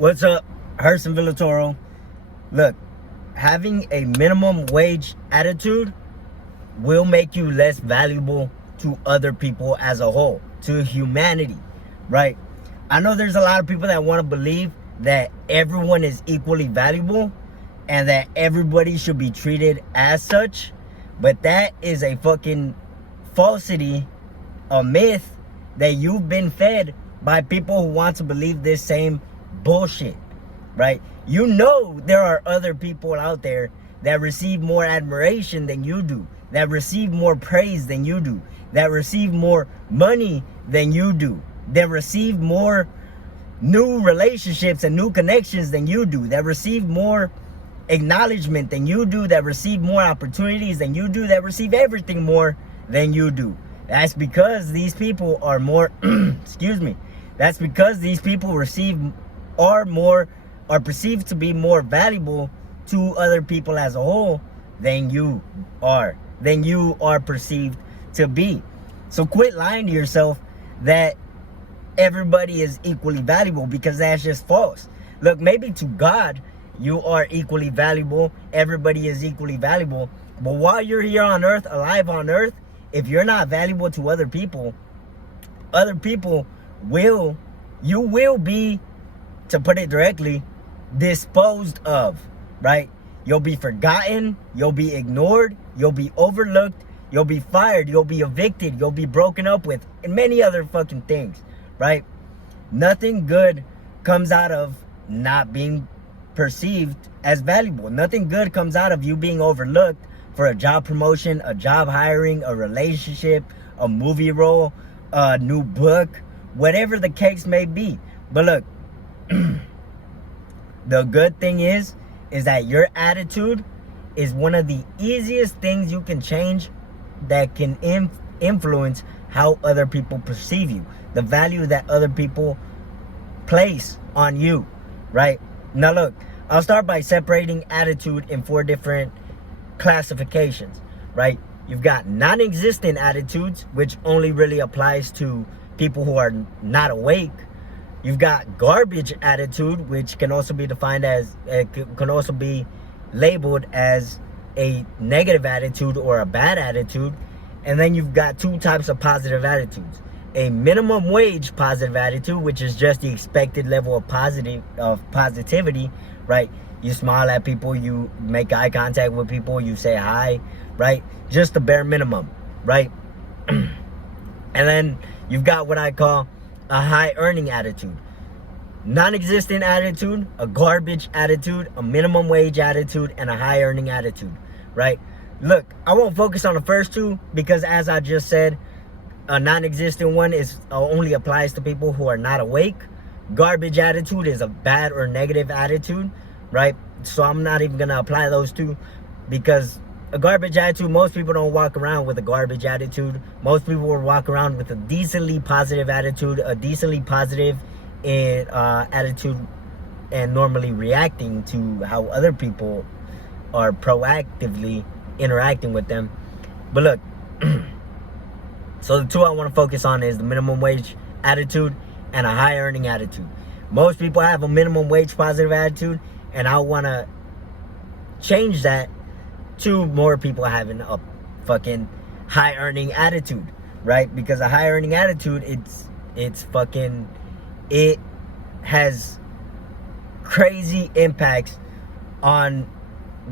What's up, Herson Villatoro? Look, having a minimum wage attitude will make you less valuable to other people as a whole, to humanity, right? I know there's a lot of people that want to believe that everyone is equally valuable and that everybody should be treated as such, but that is a fucking falsity, a myth that you've been fed by people who want to believe this same bullshit, right? You know there are other people out there that receive more admiration than you do, that receive more praise than you do, that receive more money than you do, that receive more new relationships and new connections than you do, that receive more acknowledgement than you do, that receive more opportunities than you do, that receive everything more than you do. That's because these people are more excuse me, that's because these people are perceived to be more valuable to other people as a whole than you are perceived to be. So quit lying to yourself that everybody is equally valuable, because that's just false. Look, maybe to God you are equally valuable, everybody is equally valuable, but while you're here on earth, alive on earth, if you're not valuable to other people you will be, to put it directly, disposed of, right? You'll be forgotten, you'll be ignored, you'll be overlooked, you'll be fired, you'll be evicted, you'll be broken up with, and many other fucking things, right? Nothing good comes out of not being perceived as valuable. Nothing good comes out of you being overlooked for a job promotion, a job hiring, a relationship, a movie role, a new book, whatever the case may be. But look, the good thing is that your attitude is one of the easiest things you can change that can influence how other people perceive you, the value that other people place on you, right? Now look, I'll start by separating attitude in 4 different classifications, right? You've got non-existent attitudes, which only really applies to people who are not awake. You've got garbage attitude, which can also be defined as, can also be labeled as a negative attitude or a bad attitude. And then you've got 2 types of positive attitudes. A minimum wage positive attitude, which is just the expected level of positivity, right? You smile at people, you make eye contact with people, you say hi, right? Just the bare minimum, right? And then you've got what I call a high earning attitude. Non-existent attitude, a garbage attitude, a minimum wage attitude, and a high earning attitude, right? Look, I won't focus on the first 2 because, as I just said, a non-existent one only applies to people who are not awake. Garbage attitude is a bad or negative attitude, right? So I'm not even gonna apply those 2, because a garbage attitude, most people don't walk around with a garbage attitude. Most people will walk around with a decently positive attitude, a decently positive attitude, and normally reacting to how other people are proactively interacting with them. But look, so the 2 I want to focus on is the minimum wage attitude and a high earning attitude. Most people have a minimum wage positive attitude, and I want to change that to more people having a fucking high earning attitude, right? Because a high earning attitude, it has crazy impacts on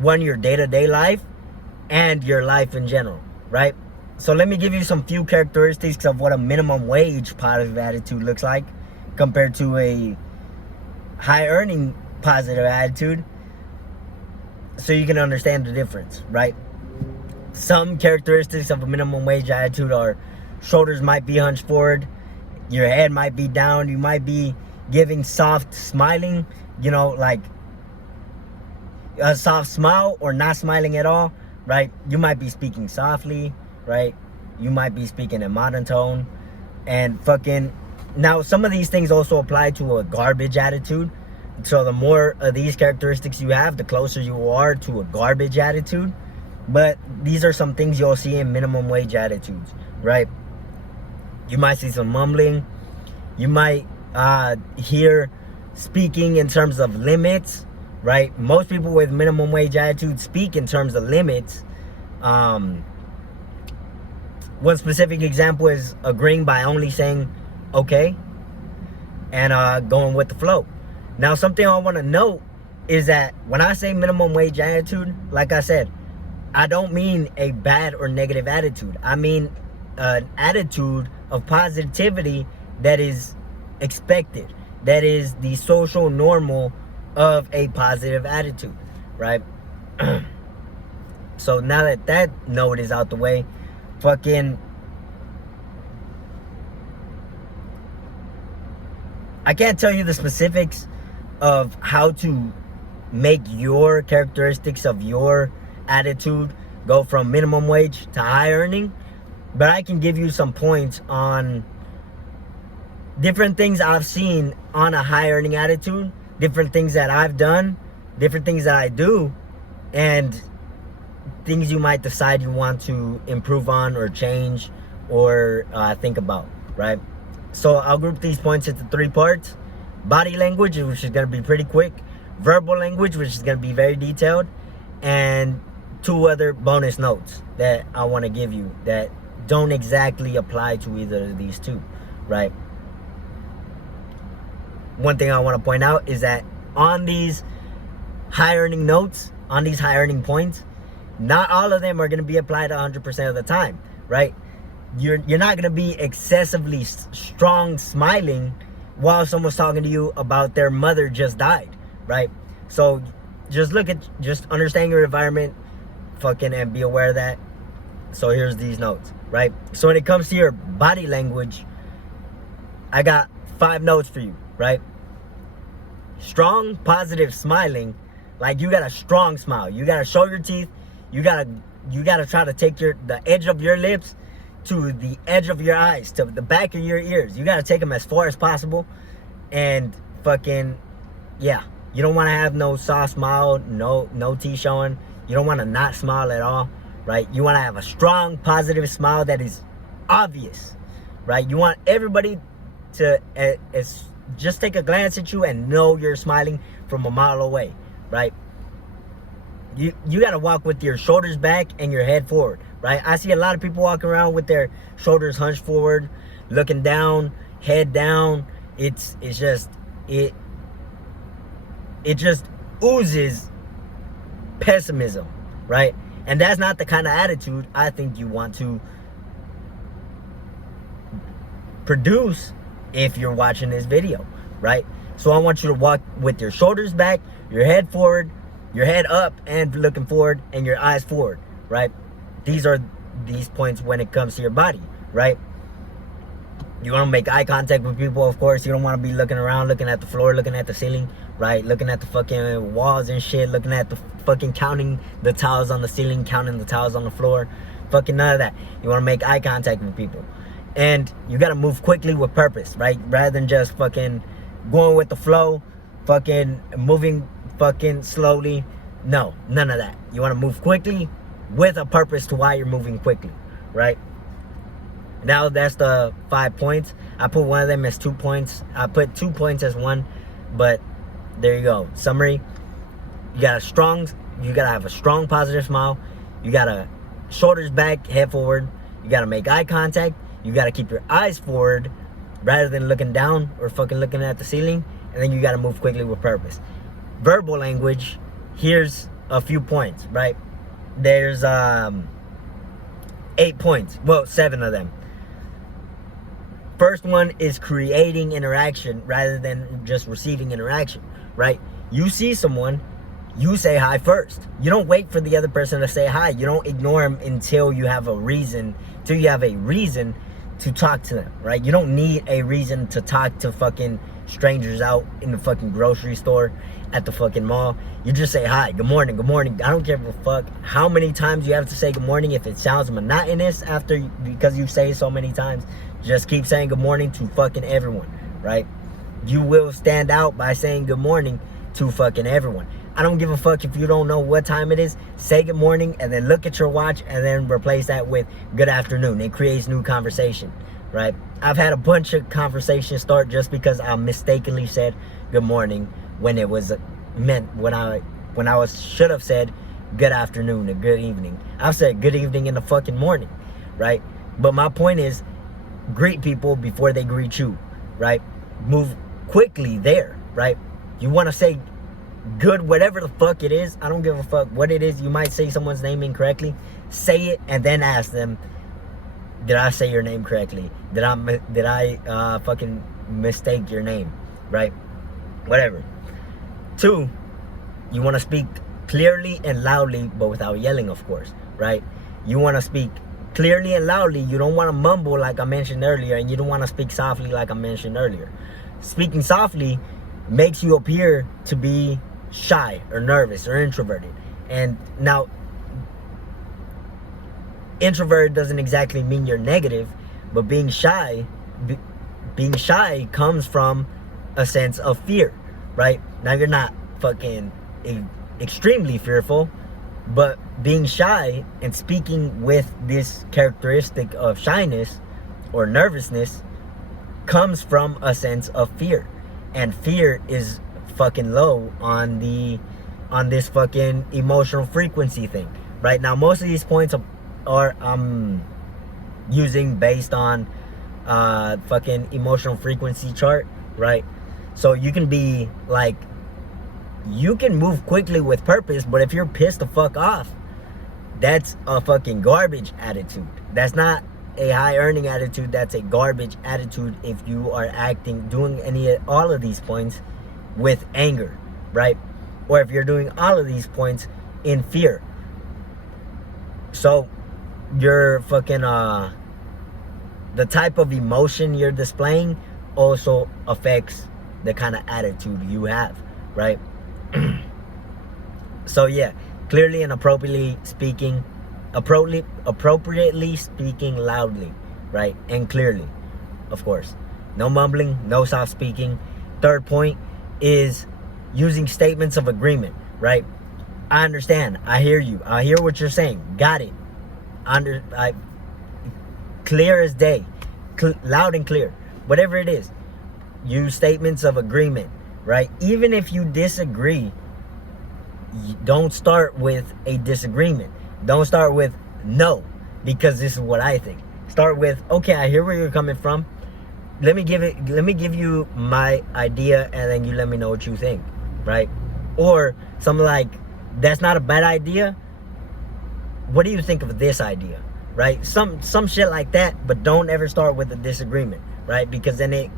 your day-to-day life and your life in general, right? So let me give you some few characteristics of what a minimum wage positive attitude looks like compared to a high earning positive attitude, so you can understand the difference, right? Some characteristics of a minimum wage attitude are: shoulders might be hunched forward, your head might be down, you might be giving soft smiling, like a soft smile, or not smiling at all, right? You might be speaking softly, right? You might be speaking in monotone, and now some of these things also apply to a garbage attitude. So the more of these characteristics you have, the closer you are to a garbage attitude. But these are some things you'll see in minimum wage attitudes, right? You might see some mumbling. You might hear speaking in terms of limits, right? Most people with minimum wage attitude speak in terms of limits. One specific example is agreeing by only saying okay and going with the flow. Now, something I want to note is that when I say minimum wage attitude, like I said, I don't mean a bad or negative attitude. I mean an attitude of positivity that is expected, that is the social normal of a positive attitude, right? So now that that note is out the way, I can't tell you the specifics of how to make your characteristics of your attitude go from minimum wage to high earning, but I can give you some points on different things I've seen on a high earning attitude, different things that I've done, different things that I do, and things you might decide you want to improve on or change or think about, right? So I'll group these points into 3 parts. Body language, which is going to be pretty quick. Verbal language, which is going to be very detailed. And 2 other bonus notes that I want to give you that don't exactly apply to either of these 2, right? One thing I want to point out is that on these high earning notes, on these high earning points, not all of them are going to be applied 100% of the time, right? You're not going to be excessively strong smiling while someone's talking to you about their mother just died, right? So just understand your environment, and be aware of that. So here's these notes, right? So when it comes to your body language, I got 5 notes for you, right? Strong, positive smiling, like you got a strong smile. You got to show your teeth. You got to try to take the edge of your lips to the edge of your eyes, to the back of your ears. You got to take them as far as possible. And yeah, you don't want to have no soft smile, no teeth showing. You don't want to not smile at all, right? You want to have a strong, positive smile that is obvious, right? You want everybody to just take a glance at you and know you're smiling from a mile away, right? You got to walk with your shoulders back and your head forward, right? I see a lot of people walking around with their shoulders hunched forward, looking down, head down. It just oozes pessimism, right? And that's not the kind of attitude I think you want to produce if you're watching this video, right? So I want you to walk with your shoulders back, your head forward, your head up and looking forward, and your eyes forward, right? These are these points when it comes to your body, right? You want to make eye contact with people, of course. You don't want to be looking around, looking at the floor, looking at the ceiling, right? Looking at the fucking walls and shit, looking at the fucking counting the towels on the ceiling, counting the towels on the floor. Fucking none of that. You want to make eye contact with people. And you got to move quickly with purpose, right? Rather than just fucking going with the flow, fucking moving fucking slowly. No, none of that. You want to move quickly with a purpose to why you're moving quickly, right? Now that's the 5 points. I put one of them as 2 points. I put 2 points as 1, but there you go. Summary: you gotta have a strong positive smile. You gotta shoulders back, head forward. You gotta make eye contact. You gotta keep your eyes forward rather than looking down or fucking looking at the ceiling. And then you gotta move quickly with purpose. Verbal language, here's a few points, right? There's 8 points. Well, 7 of them. First one is creating interaction rather than just receiving interaction, right? You see someone, you say hi first. You don't wait for the other person to say hi. You don't ignore them until you have a reason to talk to them, right? You don't need a reason to talk to fucking strangers out in the fucking grocery store, at the fucking mall. You just say hi, good morning, good morning. I don't give a fuck how many times you have to say good morning. If it sounds monotonous because you say it so many times, just keep saying good morning to fucking everyone, right? You will stand out by saying good morning to fucking everyone. I don't give a fuck if you don't know what time it is. Say good morning and then look at your watch and then replace that with good afternoon. It creates new conversation, right? I've had a bunch of conversations start just because I mistakenly said good morning when it was meant when I was should have said good afternoon or good evening. I've said good evening in the fucking morning, right? But my point is, greet people before they greet you, right? Move quickly there, right? You want to say good, whatever the fuck it is. I don't give a fuck what it is. You might say someone's name incorrectly. Say it and then ask them, did I say your name correctly? Did I fucking mistake your name, right? Whatever. 2, you want to speak clearly and loudly, but without yelling, of course, right? You want to speak clearly and loudly. You don't want to mumble like I mentioned earlier, and you don't want to speak softly like I mentioned earlier. Speaking softly makes you appear to be shy or nervous or introverted. And now, introvert doesn't exactly mean you're negative, but being shy comes from a sense of fear, right? Now, you're not fucking extremely fearful, but being shy and speaking with this characteristic of shyness or nervousness comes from a sense of fear. And fear is fucking low on this fucking emotional frequency thing. Right now, most of these points are using based on fucking emotional frequency chart, right? So you can be like, you can move quickly with purpose, but if you're pissed the fuck off, that's a fucking garbage attitude. That's not a high earning attitude. That's a garbage attitude if you are doing all of these points with anger, right? Or if you're doing all of these points in fear. So you're fucking the type of emotion you're displaying also affects the kind of attitude you have, right? So yeah, clearly and appropriately speaking loudly, right? And clearly, of course. No mumbling, no soft speaking. 3rd point is using statements of agreement, right? I understand. I hear you. I hear what you're saying. Got it. Clear as day. Loud and clear. Whatever it is. Use statements of agreement, right? Even if you disagree, don't start with a disagreement. Don't start with no, because this is what I think. Start with, okay, I hear where you're coming from. Let me give you my idea, and then you let me know what you think, right? Or something like, that's not a bad idea. What do you think of this idea, right? Some shit like that, but don't ever start with a disagreement, right? Because then it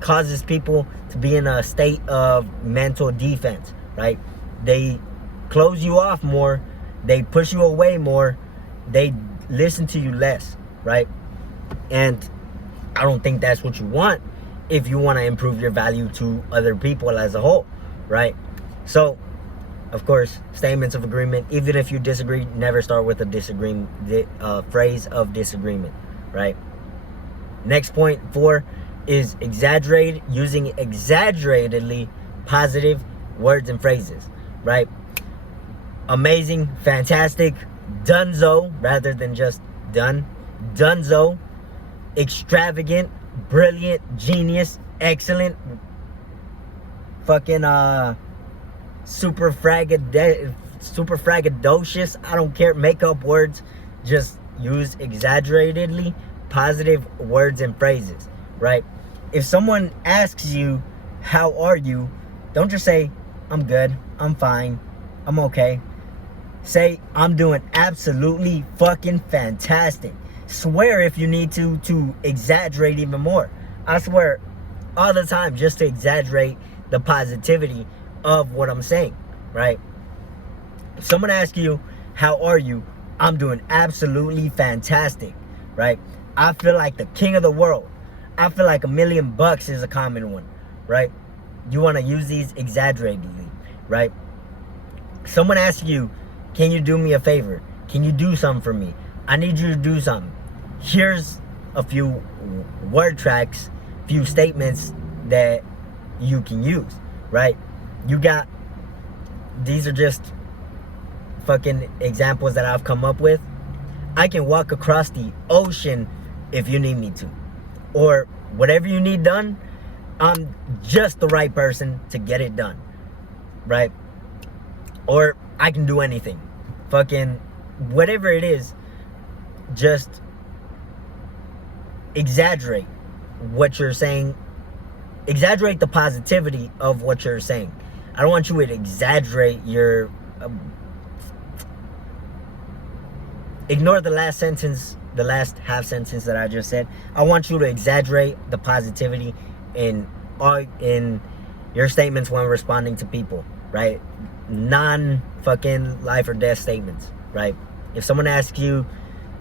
causes people to be in a state of mental defense, right? They close you off more, they push you away more, they listen to you less, right? And I don't think that's what you want if you want to improve your value to other people as a whole, right? So, of course, statements of agreement. Even if you disagree, never start with a phrase of disagreement, right? Next point, 4, is using exaggeratedly positive words and phrases, right? Amazing, fantastic, dunzo, rather than just done. Dunzo, extravagant, brilliant, genius, excellent, fucking super fragadocious. I don't care. Make up words. Just use exaggeratedly positive words and phrases, right? If someone asks you, how are you? Don't just say, I'm good, I'm fine, I'm okay. Say, I'm doing absolutely fucking fantastic. Swear if you need to exaggerate even more. I swear all the time, just to exaggerate the positivity of what I'm saying, right? If someone asks you, how are you? I'm doing absolutely fantastic, right? I feel like the king of the world. I feel like $1 million is a common one, right? You want to use these exaggeratedly, right? Someone asks you, can you do me a favor? Can you do something for me? I need you to do something. Here's a few word tracks, few statements that you can use, right? These are just fucking examples that I've come up with. I can walk across the ocean if you need me to. Or whatever you need done, I'm just the right person to get it done, right? Or I can do anything. Fucking whatever it is, just exaggerate what you're saying. Exaggerate the positivity of what you're saying. I don't want you to exaggerate your... ignore the last sentence, the last half sentence that I just said. I want you to exaggerate the positivity in your statements when responding to people, right? Non-fucking life or death statements, right? If someone asks you,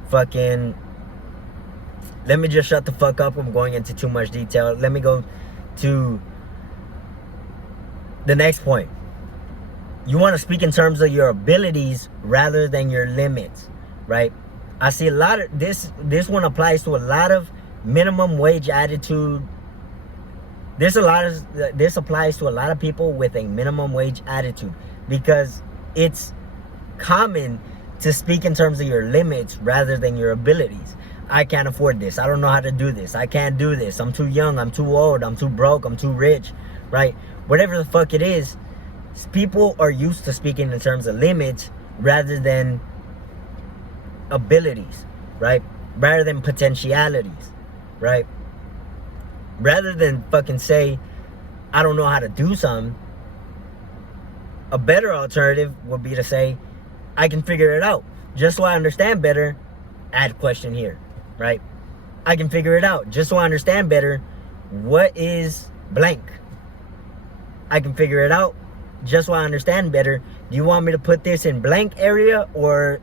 fucking, let me just shut the fuck up, I'm going into too much detail. Let me go to the next point. You want to speak in terms of your abilities rather than your limits, right? I see a lot of this one applies to a lot of minimum wage attitude. This applies to a lot of people with a minimum wage attitude, because it's common to speak in terms of your limits rather than your abilities. I can't afford this. I don't know how to do this. I can't do this. I'm too young. I'm too old. I'm too broke. I'm too rich, right? Whatever the fuck it is, people are used to speaking in terms of limits rather than abilities, right? Rather than potentialities, right? Rather than fucking say, I don't know how to do something, a better alternative would be to say, I can figure it out. Just so I understand better, add question here, right? I can figure it out. Just so I understand better, what is blank? I can figure it out. Just so I understand better, do you want me to put this in blank area or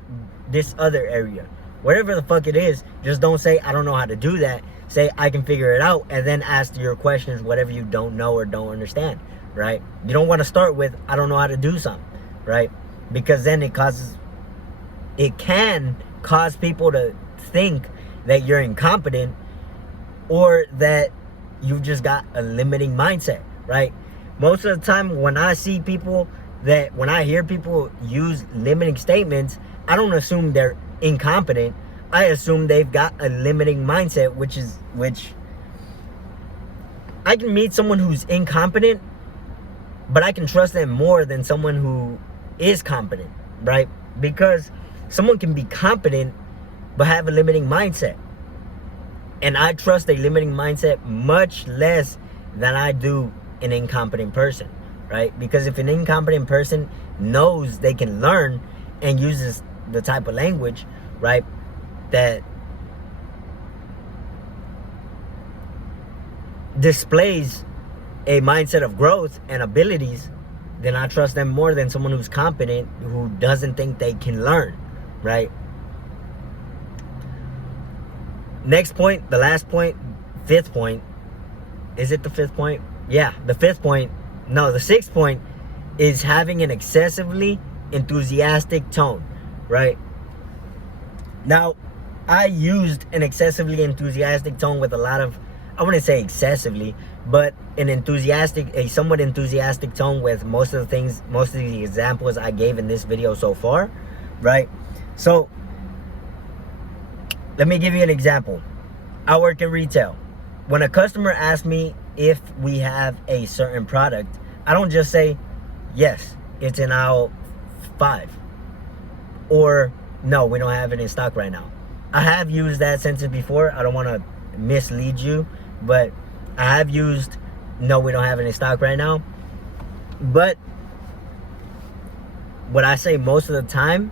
this other area? Whatever the fuck it is, just don't say, I don't know how to do that. Say, I can figure it out, and then ask your questions, whatever you don't know or don't understand, right? You don't want to start with, I don't know how to do something, right? Because then it can cause people to think that you're incompetent or that you've just got a limiting mindset, right? Most of the time when I hear people use limiting statements, I don't assume they're incompetent. I assume they've got a limiting mindset, which I can meet someone who's incompetent, but I can trust them more than someone who is competent, right? Because someone can be competent but have a limiting mindset. And I trust a limiting mindset much less than I do an incompetent person, right? Because if an incompetent person knows they can learn and uses the type of language, right, that displays a mindset of growth and abilities, then I trust them more than someone who's competent, who doesn't think they can learn, right? Next point, the last point, fifth point. Is it the fifth point? Yeah, the fifth point. No, the sixth point is having an excessively enthusiastic tone, right? Now, I used an excessively enthusiastic tone with a lot of, I wouldn't say excessively, but a somewhat enthusiastic tone with most of the examples I gave in this video so far, right? So, let me give you an example. I work in retail. When a customer asks me if we have a certain product, I don't just say, yes, it's in aisle 5. Or, no, we don't have it in stock right now. I have used that sentence before. I don't want to mislead you, but I have used, no, we don't have it in stock right now. But what I say most of the time,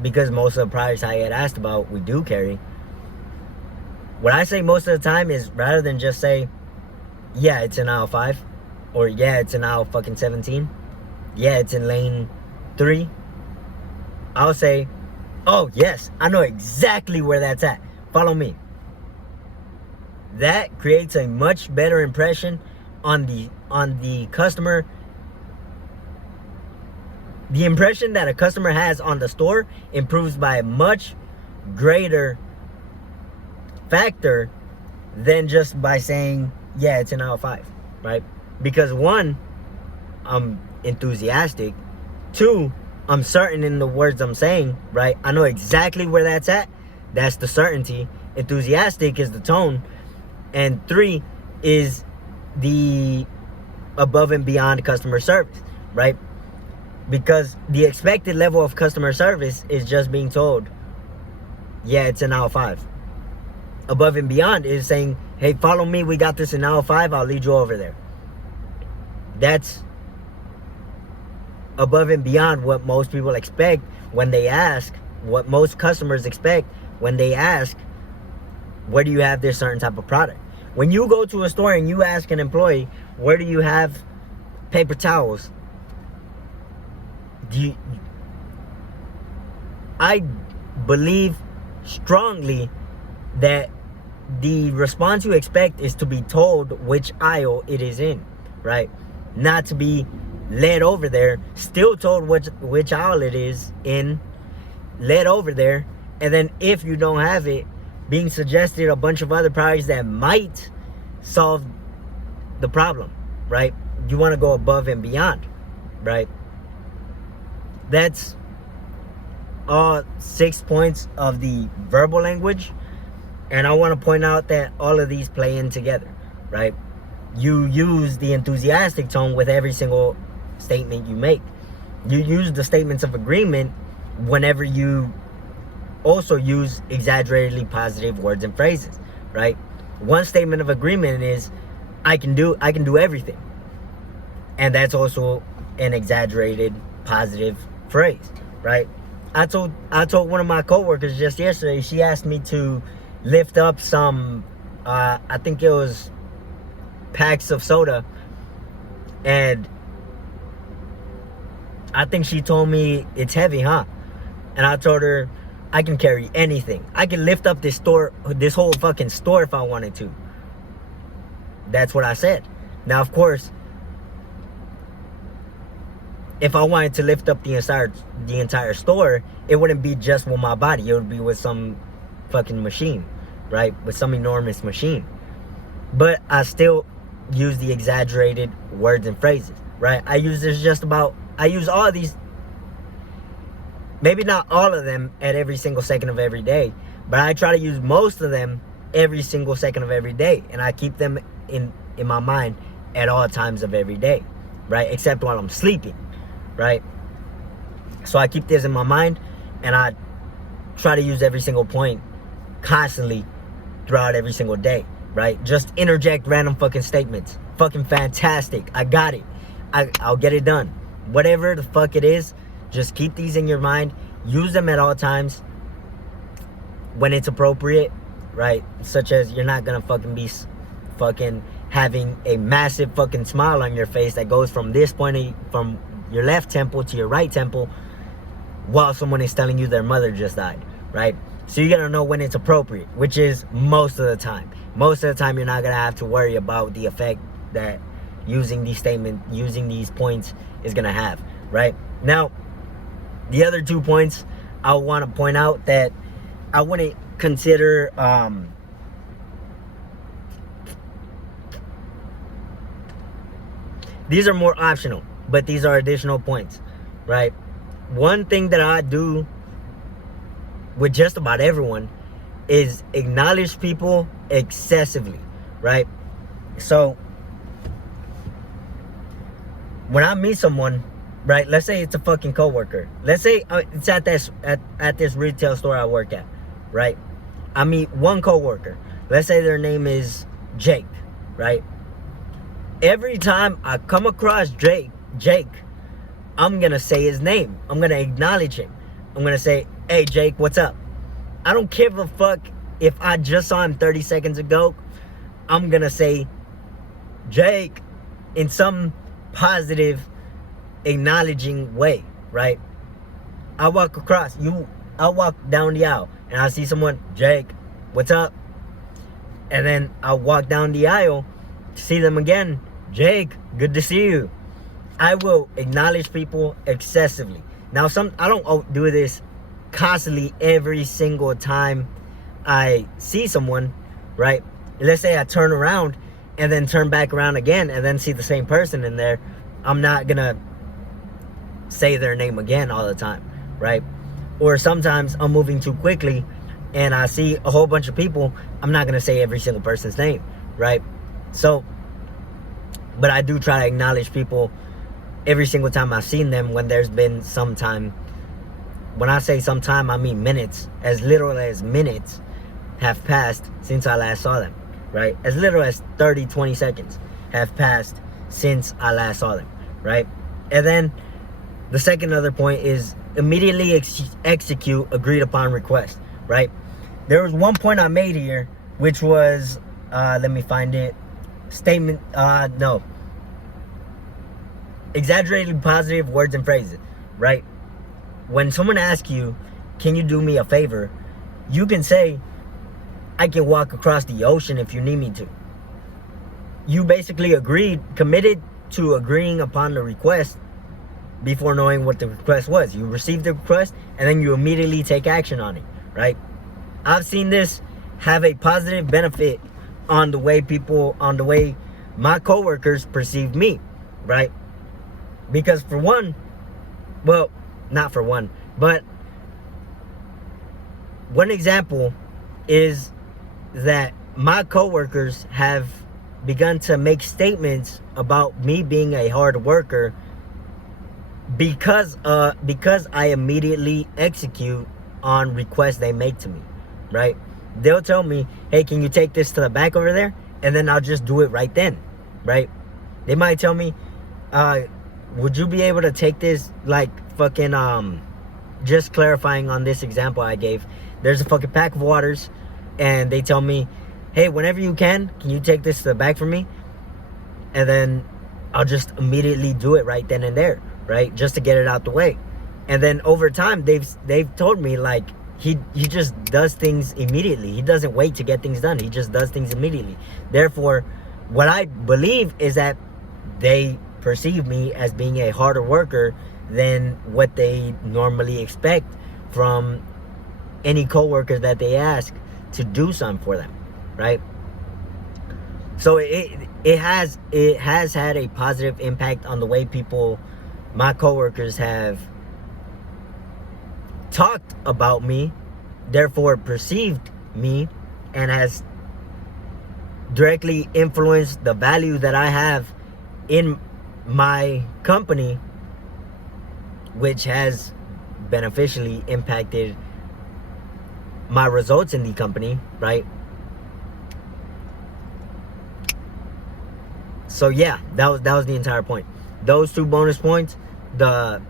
because most of the products I get asked about, we do carry. What I say most of the time is, rather than just say, yeah, it's in aisle 5, or yeah, it's in aisle fucking 17, yeah, it's in lane 3, I'll say, oh, yes, I know exactly where that's at. Follow me. That creates a much better impression on the customer. The impression that a customer has on the store improves by a much greater factor than just by saying, yeah, it's in aisle 5, right? Because 1, I'm enthusiastic. 2, I'm certain in the words I'm saying, right? I know exactly where that's at. That's the certainty. Enthusiastic is the tone. And 3 is the above and beyond customer service, right? Because the expected level of customer service is just being told, yeah, it's an hour 5. Above and beyond is saying, hey, follow me, we got this in hour 5, I'll lead you over there. That's above and beyond what most people expect when they ask, what most customers expect when they ask, where do you have this certain type of product? When you go to a store and you ask an employee, where do you have paper towels? I believe strongly that the response you expect is to be told which aisle it is in, right? Not to be led over there, still told which aisle it is in, led over there, and then if you don't have it, being suggested a bunch of other products that might solve the problem, right? You want to go above and beyond, right? That's all 6 points of the verbal language. And I want to point out that all of these play in together, right? You use the enthusiastic tone with every single statement you make. You use the statements of agreement whenever you also use exaggeratedly positive words and phrases, right? One statement of agreement is, I can do everything. And that's also an exaggerated positive phrase, right? I told one of my coworkers just yesterday, she asked me to lift up some, I think it was packs of soda, and I think she told me, it's heavy, huh? And I told her, I can carry anything. I can lift up this whole fucking store if I wanted to. That's what I said. Now, of course, if I wanted to lift up the entire store, it wouldn't be just with my body. It would be with some fucking machine, right? With some enormous machine. But I still use the exaggerated words and phrases, right? I use all of these, maybe not all of them at every single second of every day, but I try to use most of them every single second of every day. And I keep them in my mind at all times of every day, right? Except while I'm sleeping, right? So I keep this in my mind, and I try to use every single point constantly throughout every single day, right? Just interject random fucking statements. Fucking fantastic. I got it. I'll get it done. Whatever the fuck it is, just keep these in your mind. Use them at all times when it's appropriate, right? Such as you're not gonna fucking be fucking having a massive fucking smile on your face that goes from this point, from your left temple to your right temple, while someone is telling you their mother just died, right? So you gotta know when it's appropriate, which is most of the time. Most of the time, you're not gonna have to worry about the effect that using these points is gonna have, right? Now, the other 2 points I want to point out that I wouldn't consider these are more optional, but these are additional points, right? One thing that I do with just about everyone is acknowledge people excessively, right? So when I meet someone, right, let's say it's a fucking coworker. Let's say it's at this retail store I work at, right? I meet one coworker. Let's say their name is Jake, right? Every time I come across Jake, I'm gonna say his name. I'm gonna acknowledge him. I'm gonna say, hey Jake, what's up? I don't give a fuck if I just saw him 30 seconds ago. I'm gonna say Jake in some positive, acknowledging way, right? I walk down the aisle and I see someone, Jake, what's up? And then I walk down the aisle, see them again, Jake, good to see you. I will acknowledge people excessively. Now, I don't do this constantly every single time I see someone, right? Let's say I turn around and then turn back around again and then see the same person in there. I'm not gonna say their name again all the time, right? Or sometimes I'm moving too quickly and I see a whole bunch of people. I'm not gonna say every single person's name, right? So But I do try to acknowledge people every single time I've seen them when there's been some time. When I say some time, I mean minutes. As little as minutes have passed since I last saw them, right? As little as 30, 20 seconds have passed since I last saw them, right? And then the second other point is immediately execute agreed upon request, right? There was one point I made here, which was, let me find it. Exaggerated positive words and phrases, right? When someone asks you, can you do me a favor? You can say, I can walk across the ocean if you need me to. You basically committed to agreeing upon the request before knowing what the request was. You received the request and then you immediately take action on it, right? I've seen this have a positive benefit on the way my coworkers perceive me, right? Because for one, well, not for one, but one example is that my coworkers have begun to make statements about me being a hard worker because I immediately execute on requests they make to me, right? They'll tell me, hey, can you take this to the back over there? And then I'll just do it right then, right? They might tell me, would you be able to take this, like, fucking, just clarifying on this example I gave, there's a fucking pack of waters, and they tell me, hey, whenever you can you take this to the back for me? And then I'll just immediately do it right then and there, right? Just to get it out the way. And then over time, they've told me, like, he just does things immediately. He doesn't wait to get things done. He just does things immediately. Therefore, what I believe is that they perceive me as being a harder worker than what they normally expect from any coworkers that they ask to do something for them, right? So it has had a positive impact on the way my coworkers have talked about me, therefore perceived me, and has directly influenced the value that I have in my company, which has beneficially impacted my results in the company, right? So yeah, that was the entire point. Those two bonus points, the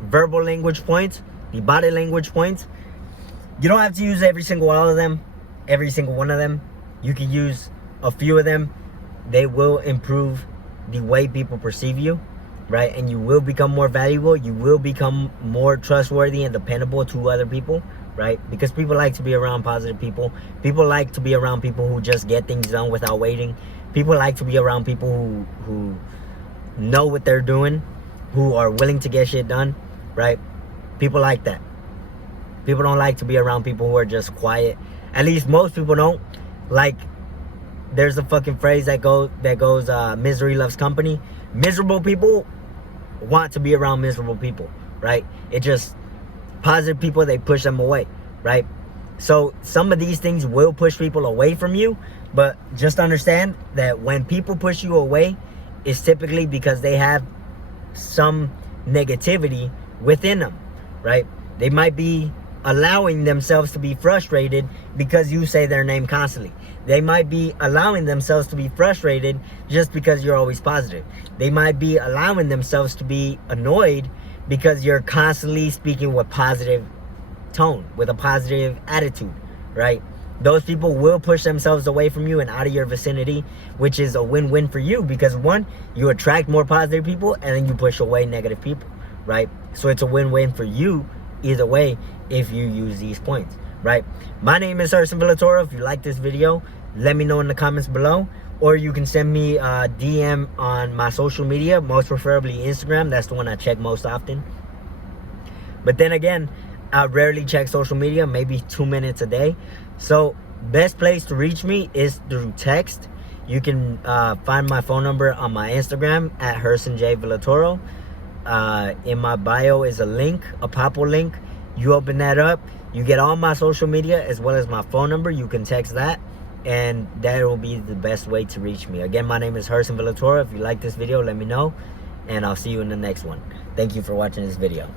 verbal language points, the body language points, you don't have to use every single one of them. You can use a few of them. They will improve the way people perceive you, right? And you will become more valuable. You will become more trustworthy and dependable to other people, right? Because people like to be around positive people. People like to be around people who just get things done without waiting. People like to be around people who know what they're doing, who are willing to get shit done, right? People like that. People don't like to be around people who are just quiet. At least most people don't. Like, there's a fucking phrase that goes misery loves company. Miserable people want to be around miserable people, right? It just, positive people, they push them away, right? So some of these things will push people away from you, but just understand that when people push you away, it's typically because they have some negativity within them, right? They might be allowing themselves to be frustrated because you say their name constantly. They might be allowing themselves to be frustrated just because you're always positive. They might be allowing themselves to be annoyed because you're constantly speaking with positive tone, with a positive attitude, right? Those people will push themselves away from you and out of your vicinity, which is a win-win for you because, one, you attract more positive people and then you push away negative people, right? So it's a win-win for you either way if you use these points, right? My name is Herson Villatoro. If you like this video, let me know in the comments below, or you can send me a DM on my social media, most preferably Instagram. That's the one I check most often. But then again, I rarely check social media, maybe 2 minutes a day. So best place to reach me is through text. You can find my phone number on my Instagram at Herson J. Villatoro. In my bio is a link, a pop-up link. You open that up, you get all my social media as well as my phone number. You can text that, and that will be the best way to reach me. Again, my name is Herson Villatoro. If you like this video, let me know, and I'll see you in the next one. Thank you for watching this video.